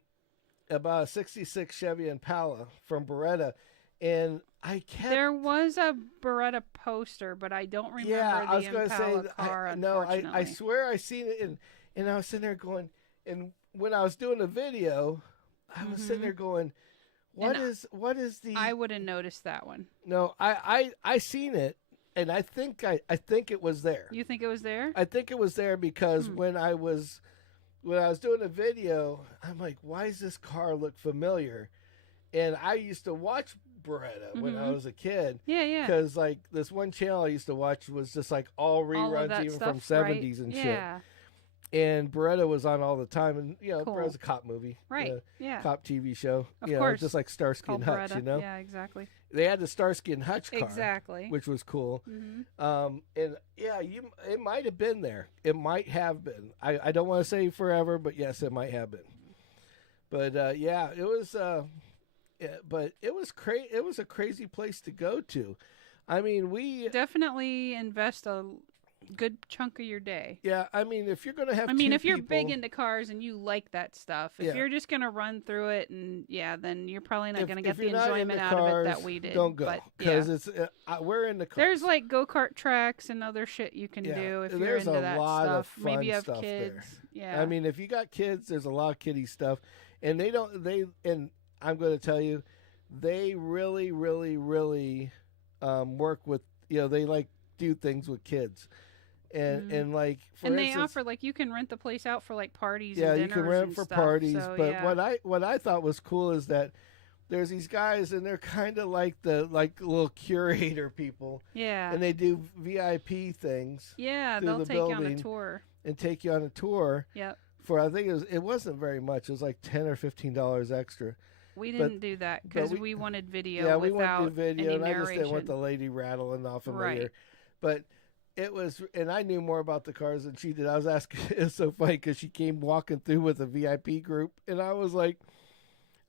a 66 Chevy Impala from Beretta. And there was a Beretta poster, but I don't remember the Impala car, unfortunately. I swear I seen it, and I was sitting there going, and when I was doing the video, I was sitting there going, what is the... I would have noticed that one. No, I seen it, and I think it was there. You think it was there? I think it was there because when I was doing the video, I'm like, why does this car look familiar? And I used to watch Beretta when I was a kid. Yeah. Because like this one channel I used to watch was just like all reruns, even from 70s and shit. And Beretta was on all the time, and Beretta's a cop movie, right? Yeah, cop TV show. Of course, just like Starsky and Hutch. Beretta. Yeah, exactly. They had the Starsky and Hutch car, exactly, which was cool. And yeah, it might have been there. It might have been. I don't want to say forever, but yes, it might have been. But yeah, it was. But it was It was a crazy place to go to. I mean, we definitely invest a good chunk of your day. Yeah, I mean, if you're gonna have, if you're big into cars and you like that stuff, if you're just gonna run through it and then you're probably not gonna get the enjoyment out of it that we did. Don't go because it's we're in the cars. There's like go-kart tracks and other shit you can do if you're into that stuff. Maybe you have kids. There. Yeah, I mean, if you got kids, there's a lot of kiddie stuff, and and I'm going to tell you, they really, really, really work with they like do things with kids. And like for instance, they offer like you can rent the place out for like parties. Yeah, and you can rent for stuff, parties. So, but what I thought was cool is that there's these guys and they're kind of like the little curator people. Yeah. And they do VIP things. Yeah, they'll take you on a tour. And take you on a tour. Yep. For I think it wasn't very much. It was like $10 or $15 extra. We didn't do that because we wanted video. Yeah, we wanted video, and narration. I just didn't want the lady rattling off in my ear. But it was, and I knew more about the cars than she did. I was asking, it's so funny because she came walking through with a VIP group, and I was like,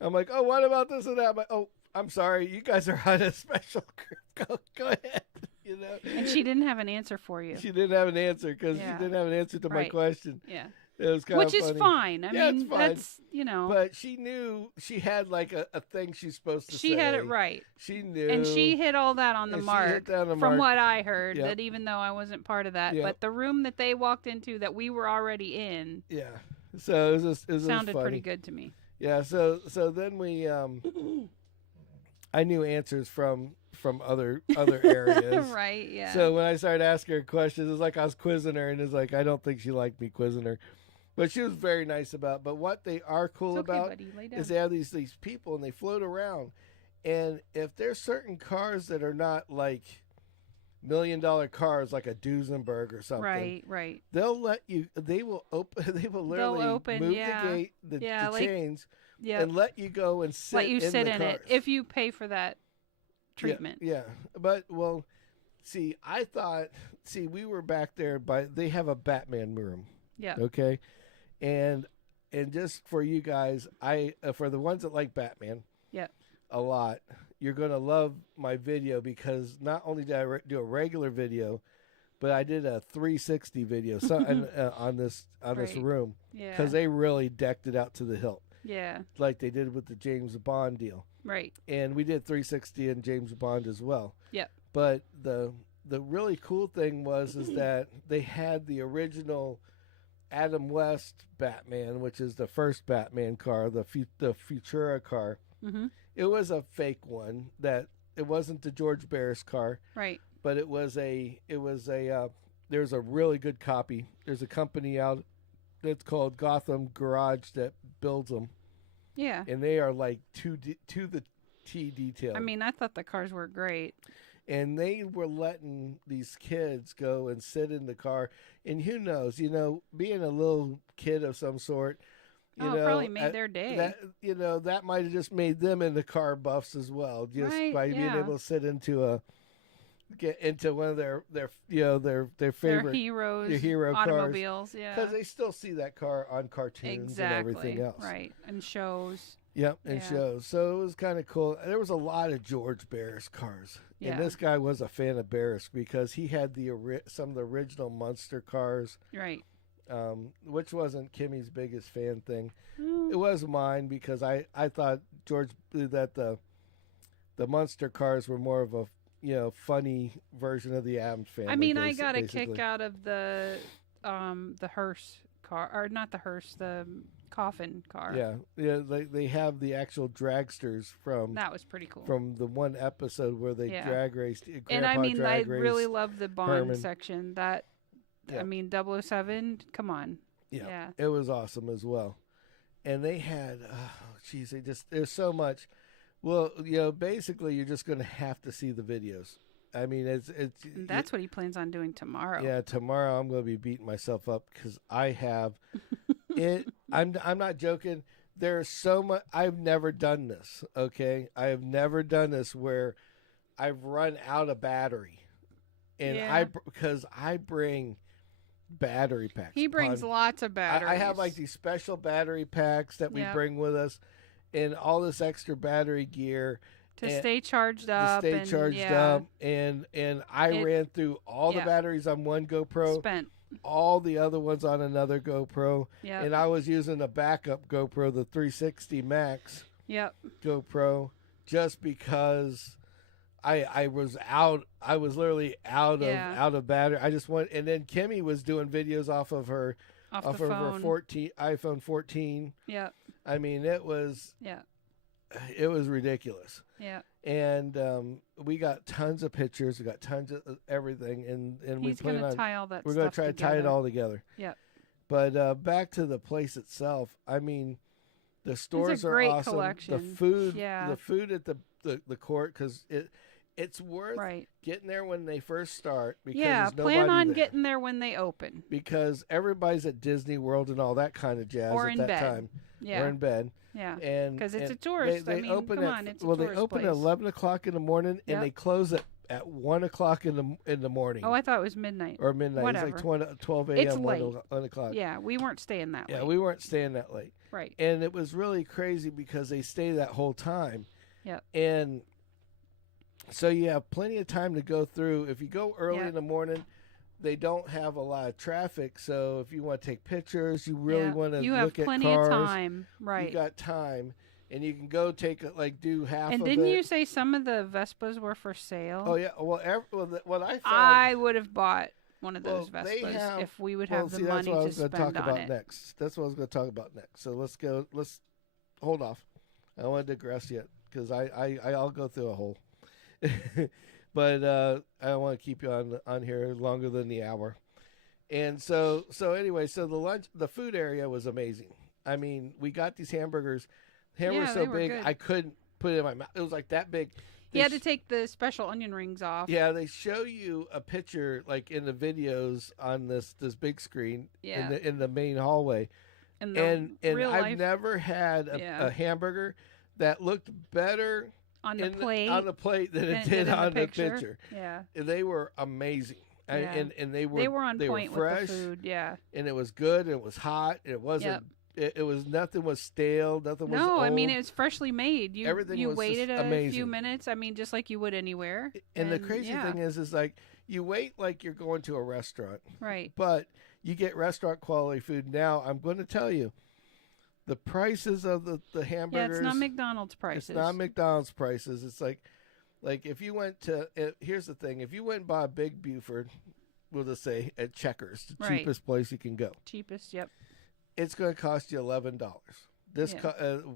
oh, what about this and that? I'm like, oh, I'm sorry, you guys are on a special group. Go ahead. And she didn't have an answer for you. She didn't have an answer because she didn't have an answer to my question. Yeah. It was kind Which of is funny. fine. I Yeah, it's mean, fine. that's, But she knew she had like a thing she's supposed to say. she had it right. She knew. And she hit all that on the And she mark. hit that on the from mark. what I heard, Yep. that even though I wasn't part of that, Yep. but the room that they walked into that we were already in Yeah. So it was sounded funny. pretty good to me. Yeah. So then we I knew answers from other areas. Right, yeah. So when I started asking her questions, it was like I was quizzing her, and it's like I don't think she liked me quizzing her, but she was very nice about. But what they are cool It's okay, about buddy. Lay down. is they have these people and they float around, and if there's certain cars that are not like $1 million cars, like a Duesenberg or something, Right. they'll let you. They will open. They will literally open, move yeah. the gate, the like, chains, Yeah. and let you go and sit. Let you sit the in cars. it if you pay for that treatment. Yeah. But well, see, we were back there they have a Batman room. Yeah. Okay. And just for you guys, for the ones that like Batman. Yeah. A lot, you're going to love my video because not only did I do a regular video, but I did a 360 video on this room. Yeah. Because they really decked it out to the hilt. Yeah. Like they did with the James Bond deal. Right. And we did 360 and James Bond as well. Yep. But the really cool thing is that they had the original Adam West Batman, which is the first Batman car, the Futura car. Mm-hmm. It was a fake one that it wasn't the George Barris car. Right. But there's a really good copy. There's a company out that's called Gotham Garage that builds them. Yeah. And they are like to the T detail. I mean, I thought the cars were great. And they were letting these kids go and sit in the car. And who knows, being a little kid of some sort, it probably made their day. That might have just made them into car buffs as well, just by being able to sit get into one of their favorite their heroes, their hero automobiles, cars. yeah. Because they still see that car on cartoons and everything else. Right, and shows. Yep, and shows. So it was kind of cool. There was a lot of George Barris cars. Yeah. And this guy was a fan of Barris because he had some of the original Munster cars. Right. Which wasn't Kimmy's biggest fan thing. It was mine because I thought that the Munster cars were more of a funny version of the Addams Family. I mean, I got a kick out of the hearse car, or not the hearse, the coffin car. Yeah. They have the actual dragsters from. That was pretty cool. From the one episode where they drag raced. And I mean, I really love the Bond Herman section. That, I mean, 007. Come on. Yeah, it was awesome as well. And they had, there's so much. Well, basically, you're just going to have to see the videos. I mean, that's what he plans on doing tomorrow. Yeah, tomorrow I'm going to be beating myself up because I have it. I'm not joking. There's so much. I've never done this. Okay, I have never done this where I've run out of battery, and because I bring battery packs. He brings lots of batteries. I have like these special battery packs that we bring with us, and all this extra battery gear to stay charged up. And I ran through all the batteries on one GoPro, spent all the other ones on another GoPro, and I was using a backup GoPro, the 360 Max GoPro, just because I was out. I was literally out of battery. I just went, and then Kimmy was doing videos off of her her iPhone 14. Yeah. I mean, it was ridiculous. Yeah. And we got tons of pictures. We got tons of everything, and he's going to tie all that. We're going to try to tie it all together. Yeah. But back to the place itself. I mean, the stores are awesome. Collection. The food at the court, because it's worth getting there when they first start. Because plan on getting there when they open. Because everybody's at Disney World and all that kind of jazz at that time. Yeah. Or in bed. Yeah. And because it's a tourist. They open come on, it's a well, tourist they open place. at 11 o'clock in the morning, and they close at 1 o'clock in the morning. Oh, I thought it was midnight. Or midnight. Whatever. It's like 12 a.m. It's late. 1 o'clock. Yeah, we weren't staying that late. Yeah, we weren't staying that late. Right. And it was really crazy because they stay that whole time. Yeah. And so you have plenty of time to go through. If you go early in the morning, they don't have a lot of traffic. So if you want to take pictures, you really want to you look have at plenty cars. of time, right? You got time, and you can go do half and of it. didn't you say some of the Vespas were for sale? Oh yeah. Well, what I found, I would have bought one of those well, Vespas if we would have the see, money to that's what I was spend going to talk on about it. next. That's what I was going to talk about next. So let's hold off. I don't want to digress yet because I'll go through a whole. But I don't want to keep you on here longer than the hour. And so anyway, so the food area was amazing. I mean, we got these hamburgers. Hamburgers so big good. I couldn't put it in my mouth. It was like that big. You had to take the special onion rings off. Yeah, they show you a picture like in the videos on this big screen in the main hallway. And I've never had a hamburger that looked better on the plate than it did on the picture. Yeah, they were amazing. Yeah. And they were on point fresh, with the food. Yeah, and it was good. And it was hot. It wasn't. Yep. It was nothing was stale. Nothing was old. I mean it was freshly made. You was waited a amazing. few minutes. I mean, just like you would anywhere. And the crazy thing is like you wait like you're going to a restaurant, right? But you get restaurant quality food. Now I'm going to tell you, the prices of the hamburgers. Yeah, it's not McDonald's prices. It's not McDonald's prices. It's like if you went to here's the thing: if you went and bought a Big Buford, we'll just say at Checkers, the cheapest place you can go. Cheapest, yep. It's going to cost you $11. This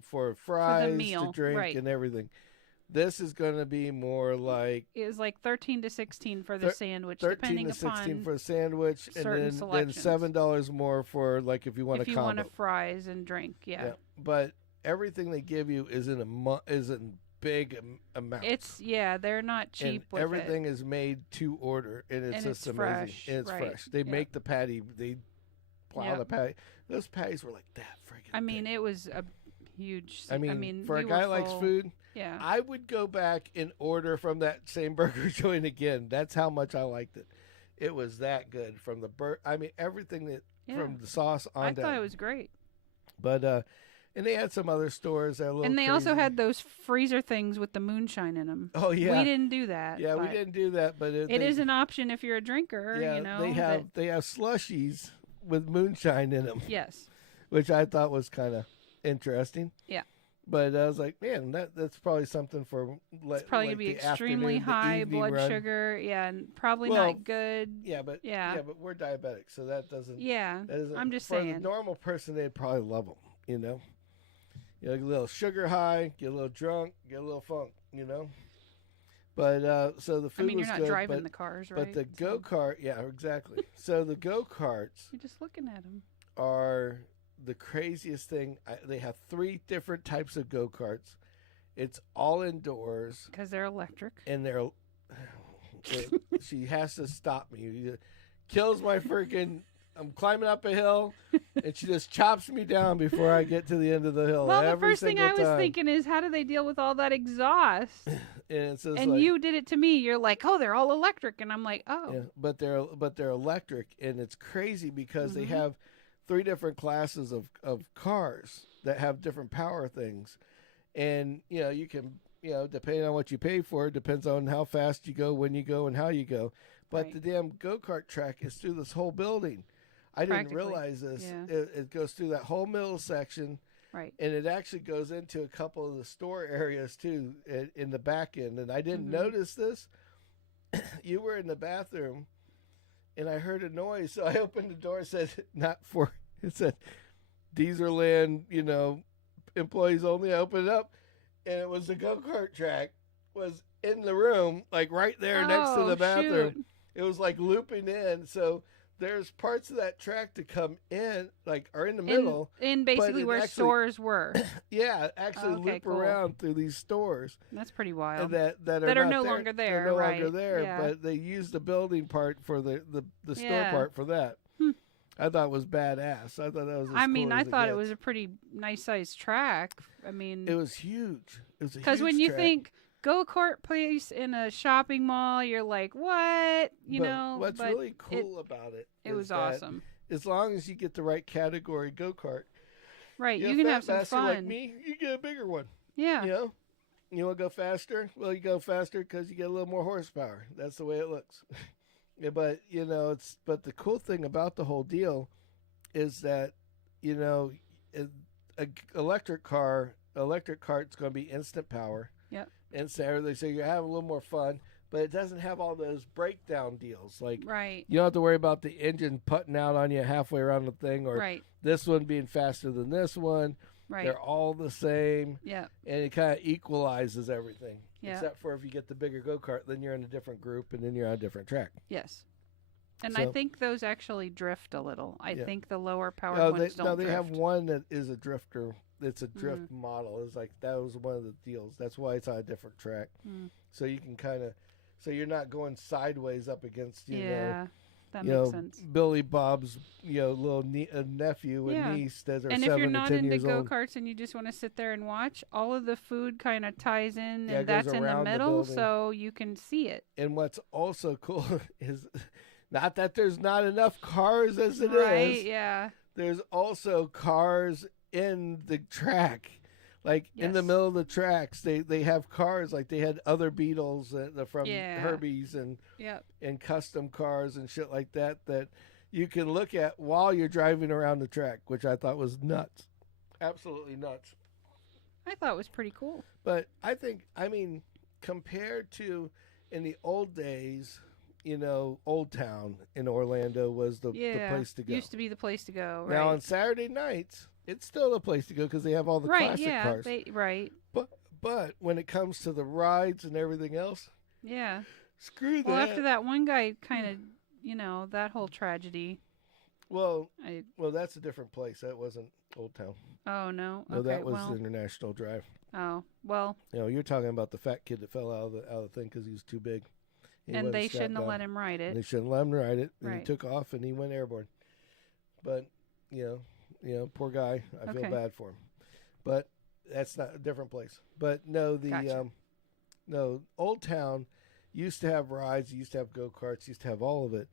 for fries, for the meal, to drink, and everything. This is going to be more like it was like 13 to 16 for the sandwich, 13 depending to 16 upon for a sandwich, and then $7 more for like if you want a combo. If you want a fries and drink, yeah. But everything they give you is in big amount. They're not cheap. And everything is made to order, and it's just amazing. Fresh, and it's fresh. They make the patty. They plow the patty. Those patties were like that friggin' I mean, big. it was a huge. I mean for a guy who likes food, I would go back and order from that same burger joint again. That's how much I liked it. It was that good from the I mean, everything from the sauce on down. I thought it was great. But and they had some other stores that were a little and they crazy. Also had those freezer things with the moonshine in them. Oh yeah, we didn't do that. Yeah, we didn't do that, but it is an option if you're a drinker. Yeah, you know, they have slushies with moonshine in them. Yes, which I thought was kind of interesting. Yeah, but I was like, man, that's probably something for. It's probably gonna be extremely high blood sugar. Yeah, and probably not good. Yeah, but we're diabetic, so that doesn't. Yeah, I'm just saying. For the normal person, they'd probably love them. You know, you get a little sugar high, get a little drunk, get a little funk. You know. But so the food was good. I mean, you're not driving the cars, right? But the go-kart, yeah, exactly. So the go-karts. You're just looking at them. Are the craziest thing. They have 3 different types of go-karts. It's all indoors. Because they're electric. And she has to stop me. It kills my freaking... I'm climbing up a hill, and she just chops me down before I get to the end of the hill. Well, the first thing I was thinking is, how do they deal with all that exhaust? and you did it to me. You're like, oh, they're all electric, and I'm like, oh. Yeah, but they're electric, and it's crazy because they have 3 different classes of cars that have different power things, and you can depending on what you pay for, it depends on how fast you go, when you go, and how you go. But the damn go-kart track is through this whole building. I didn't realize this. Yeah. It goes through that whole middle section, right? And it actually goes into a couple of the store areas too, in the back end. And I didn't notice this. You were in the bathroom, and I heard a noise, so I opened the door. It said it said Deezerland, employees only. I opened it up, and it was the go-kart track was in the room, like right there next to the bathroom. Shoot. It was like looping in, so. There's parts of that track to come in, are in the middle. In basically where stores were. Yeah, loop around through these stores. That's pretty wild. That are no longer there. They're no longer there, but they used the building part for the store part for that. I thought it was badass. I thought that was. I thought it was a pretty nice sized track. I mean, it was huge. It was because when you think go-kart place in a shopping mall, you're like, what? What's really cool about it? It was awesome. As long as you get the right category go-kart, right? You can have some fun. Like me, you get a bigger one. Yeah. You want to go faster? Well, you go faster because you get a little more horsepower. That's the way it looks. Yeah, but but the cool thing about the whole deal is that you know, it- a electric cart's going to be instant power. Yep. Instant everything, so you have a little more fun. But it doesn't have all those breakdown deals. Like Right. you don't have to worry about the engine putting out on you halfway around the thing, or Right. this one being faster than this one. Right. They're all the same. Yeah. And it kind of equalizes everything. Yeah. Except for if you get the bigger go-kart, then you're in a different group, and then you're on a different track. Yes. And So- I think those actually drift a little. I Yeah. think the lower powered No, ones don't they drift. have one that is a drifter. It's a drift model. It's like that was one of the deals. That's why it's on a different track. So you can so you're not going sideways up against that makes sense. Billy Bob's little nephew and niece that are And 7 if you're to not 10 into years go old. karts and you just want to sit there and watch, all of the food kind of ties in, Yeah, it and goes that's in the around the middle, building. so you can see it. And what's also cool is not that there's not enough cars as it is. Right? Yeah. There's also cars in the track. Like in the Yes. middle of the tracks, they have cars like they had other Beetles from Yeah. Herbie's and Yep. custom cars and shit like that you can look at while you're driving around the track, which I thought was nuts, absolutely nuts. I thought it was pretty cool. But I mean, compared to in the old days, Old Town in Orlando was the place to go. Used to be the place to go. Right. Now on Saturday nights, it's still the place to go because they have all the classic cars. Right. But when it comes to the rides and everything else, Yeah. screw that. Well, after that one guy kind of, that whole tragedy. Well, that's a different place. That wasn't Old Town. Oh, no? No, Okay, that was well. International Drive. Oh, well. You're talking about the fat kid that fell out of the thing because he was too big. He And wasn't they strapped shouldn't have down. let him ride And it. they shouldn't let him ride it. And he Right. took off and he went airborne. But, poor guy. I feel Okay. bad for him. But that's not a different place. But no, Gotcha. Old Town used to have rides, used to have go-karts, used to have all of it.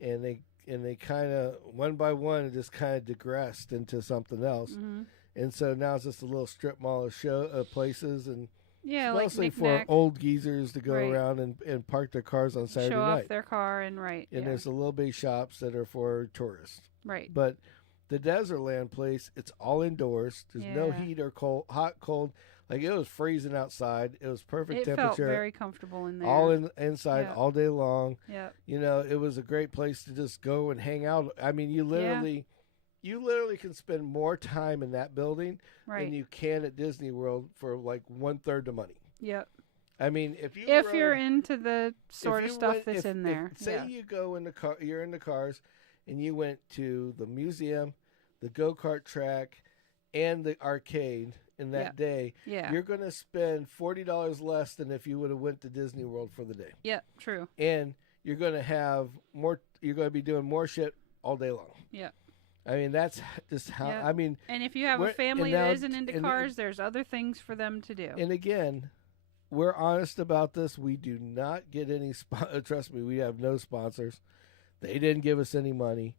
And they kind of, one by one, it just kind of digressed into something else. Mm-hmm. And so now it's just a little strip mall of places, and Yeah, it's like mostly for knick-knack, old geezers to go Right. around and park their cars on Saturday show night. off their car and And yeah. there's a little bitty shops that are for tourists. Right. But the Desertland place, it's all indoors. There's no Yeah. heat or hot, cold. Like it was freezing outside. It was perfect It felt temperature. very comfortable in there. All inside Yeah. all day long. Yep. It was a great place to just go and hang out. I mean, you literally can spend more time in that building Right. than you can at Disney World for like 1/3 the money. Yep. I mean, if You're into the sort of you stuff went- that's in there. Say Yeah. you go in the car, you're in the cars, and you went to the museum, the go-kart track, and the arcade in that day. Yeah. You're going to spend $40 less than if you would have went to Disney World for the day. Yep. True. And you're going to have more. You're going to be doing more shit all day long. Yep. I mean, that's just how. Yeah. I mean, And if you have We're- a family and now- that isn't into and- cars, there's other things for them to do. and again, we're honest about this. We do not get any. Trust me, we have no sponsors. They didn't give us any money.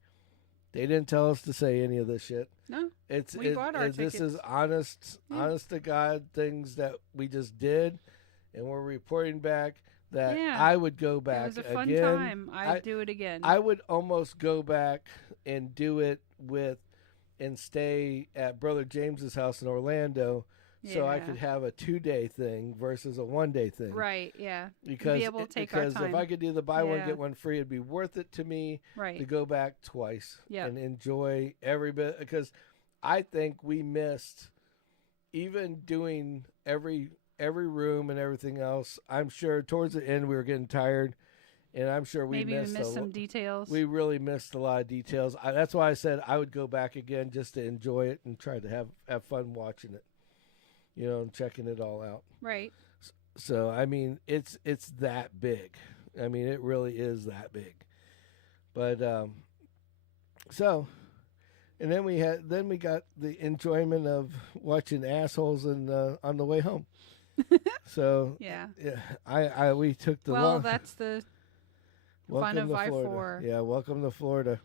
They didn't tell us to say any of this shit. No. It's We bought our this is tickets. honest, Yeah. honest to God things that we just did, and we're reporting back that Yeah. I would go back It was a fun again. time. I'd do it again. I would almost go back and do it and stay at Brother James's house in Orlando, so I Yeah. could have a 2-day thing versus a 1-day thing. Right. Yeah. Because be able to take our because if time. I could do the buy one Yeah. get one free, it'd be worth it to me to Right. go back twice Yeah. and enjoy every bit, because I think we missed even doing every room and everything else. I'm sure towards the end we were getting tired, and I'm sure we Maybe missed, we missed some details. we really missed a lot of details. That's why I said I would go back again just to enjoy it and try to have fun watching it, and checking it all out. Right. So I mean, it's that big. I mean, it really is that big. But and then we got the enjoyment of watching assholes on the way home. So Yeah. we took the Well, long. that's the fun Welcome of to Florida. I-4. Yeah, welcome to Florida.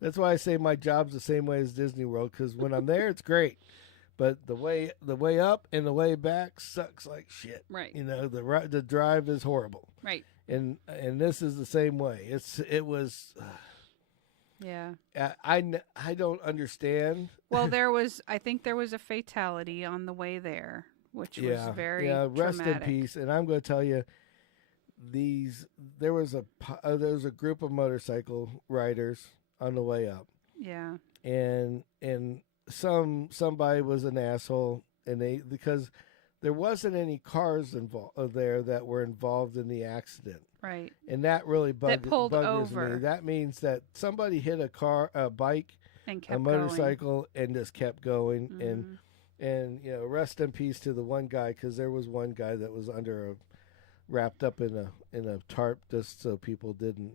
That's why I say my job's the same way as Disney World, because when I'm there, it's great. But the way up and the way back sucks like shit. Right. The drive is horrible. Right. and this is the same way. It was. Yeah. I don't understand. Well, I think there was a fatality on the way there, which was very rest traumatic. in peace. And I'm going to tell you, there was a group of motorcycle riders on the way up. Yeah. And somebody was an asshole, and because there wasn't any cars involved there that were involved in the accident. Right. And that really buggers over. me. That means that somebody hit a bike, and kept a motorcycle, and just kept going. Mm-hmm. And rest in peace to the one guy, because there was one guy that was wrapped up in a tarp, just so people didn't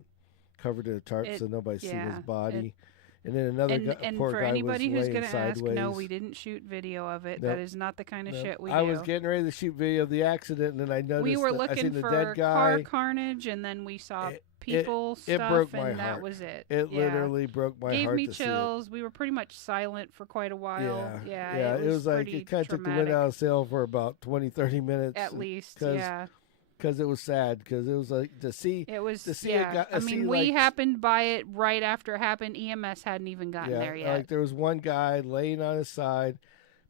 covered in a tarp, so nobody see his body. And then another poor for guy anybody was who's laying going to ask, sideways. no, we didn't shoot video of it. Nope. That is not the kind of shit we do. I was getting ready to shoot video of the accident, and then I noticed we were I looking seen the for dead guy. car carnage, and then we saw people it stuff, broke my and heart. that was it. It literally broke my Gave heart me to chills. We were pretty much silent for quite a while. Yeah. It was like it kind of took the wind out of sail for about 20, 30 minutes. At least, because it was sad, because it was like to see I mean, we happened by it right after it happened. EMS hadn't even gotten there yet. Like there was one guy laying on his side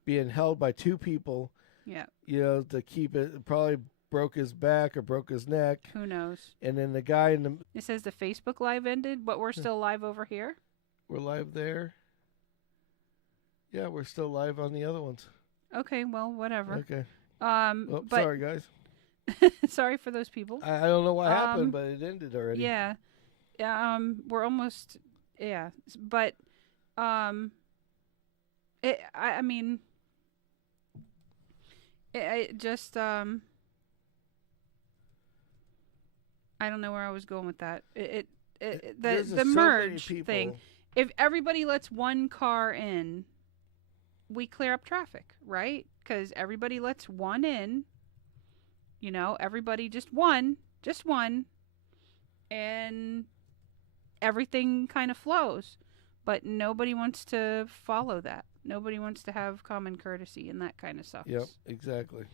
being held by two people, to keep it. Probably broke his back or broke his neck, who knows. And then the guy it says the Facebook live ended, but we're still live over here. We're live there. Yeah, we're still live on the other ones. Okay, well, whatever. Okay. But sorry guys. Sorry for those people. I don't know what happened, but it ended already. Yeah. We're almost. Yeah. But. I mean. It just. I don't know where I was going with that. The merge thing. If everybody lets one car in, we clear up traffic, right? Because everybody lets one in. Everybody just one, and everything kind of flows. But nobody wants to follow that. Nobody wants to have common courtesy and that kind of stuff. Yep, exactly.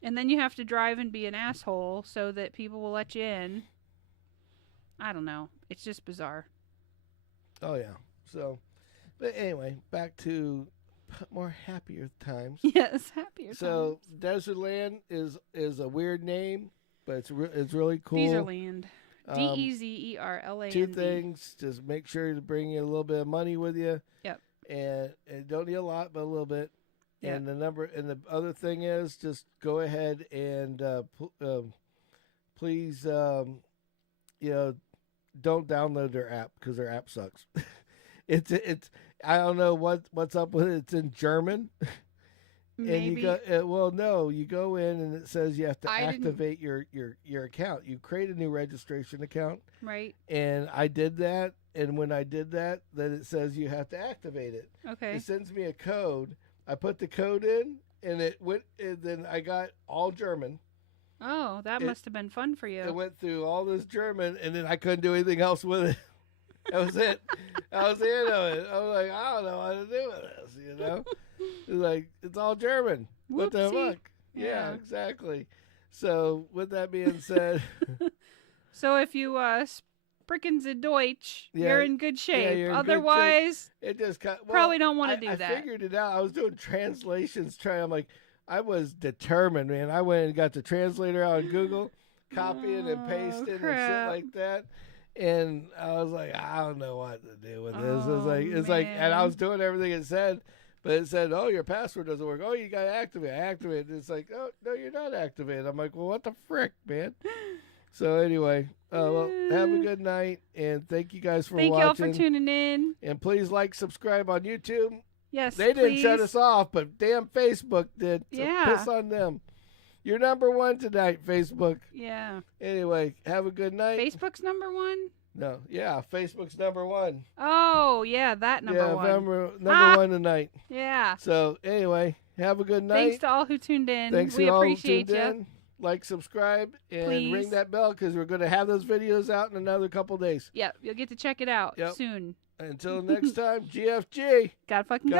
And then you have to drive and be an asshole so that people will let you in. I don't know. It's just bizarre. Oh, yeah. So, but anyway, back to more happier times. Yes, happier times. So Desertland is a weird name, but it's really cool. Desertland. Dezerland. Two things: just make sure to bring you a little bit of money with you. Yep. And don't need a lot, but a little bit. Yep. And the other thing is just go ahead and please don't download their app, because their app sucks. It's I don't know what's up with it. It's in German. Maybe. And you go in and it says you have to activate your account. You create a new registration account. Right. And I did that, and when I did that, then it says you have to activate it. Okay. It sends me a code. I put the code in, and it went, and then I got all German. Oh, that must have been fun for you. It went through all this German, and then I couldn't do anything else with it. That was it. That was the end of it. I was like, I don't know what to do with this, It's like, it's all German. Whoopsie. What the fuck? Yeah, exactly. So, with that being said. So, if you spricken the Deutsch, you're in good shape. You're in otherwise, good shape. It just probably don't want to do that. I figured it out. I was doing translations. I'm like, I was determined, man. I went and got the translator out on Google, copying and pasting and shit like that. And I was like, I don't know what to do with this. It's like, and I was doing everything it said, but it said, oh, your password doesn't work. Oh, you got to activate. Activate. It's like, oh, no, you're not activated. I'm like, well, what the frick, man? So anyway, well, have a good night, and thank you guys for watching. Thank y'all for tuning in. And please subscribe on YouTube. Yes, they didn't shut us off, but damn Facebook did. So piss on them. You're number one tonight, Facebook. Yeah. Anyway, have a good night. Facebook's number one? No. Yeah, Facebook's number one. Oh, yeah, that number one. Number one tonight. Yeah. So, anyway, have a good night. Thanks to all who tuned in. Thanks we to all appreciate who tuned in. Like, subscribe, and Please. Ring that bell, because we're going to have those videos out in another couple days. Yep, you'll get to check it out soon. Until next time, GFG. God fucking go.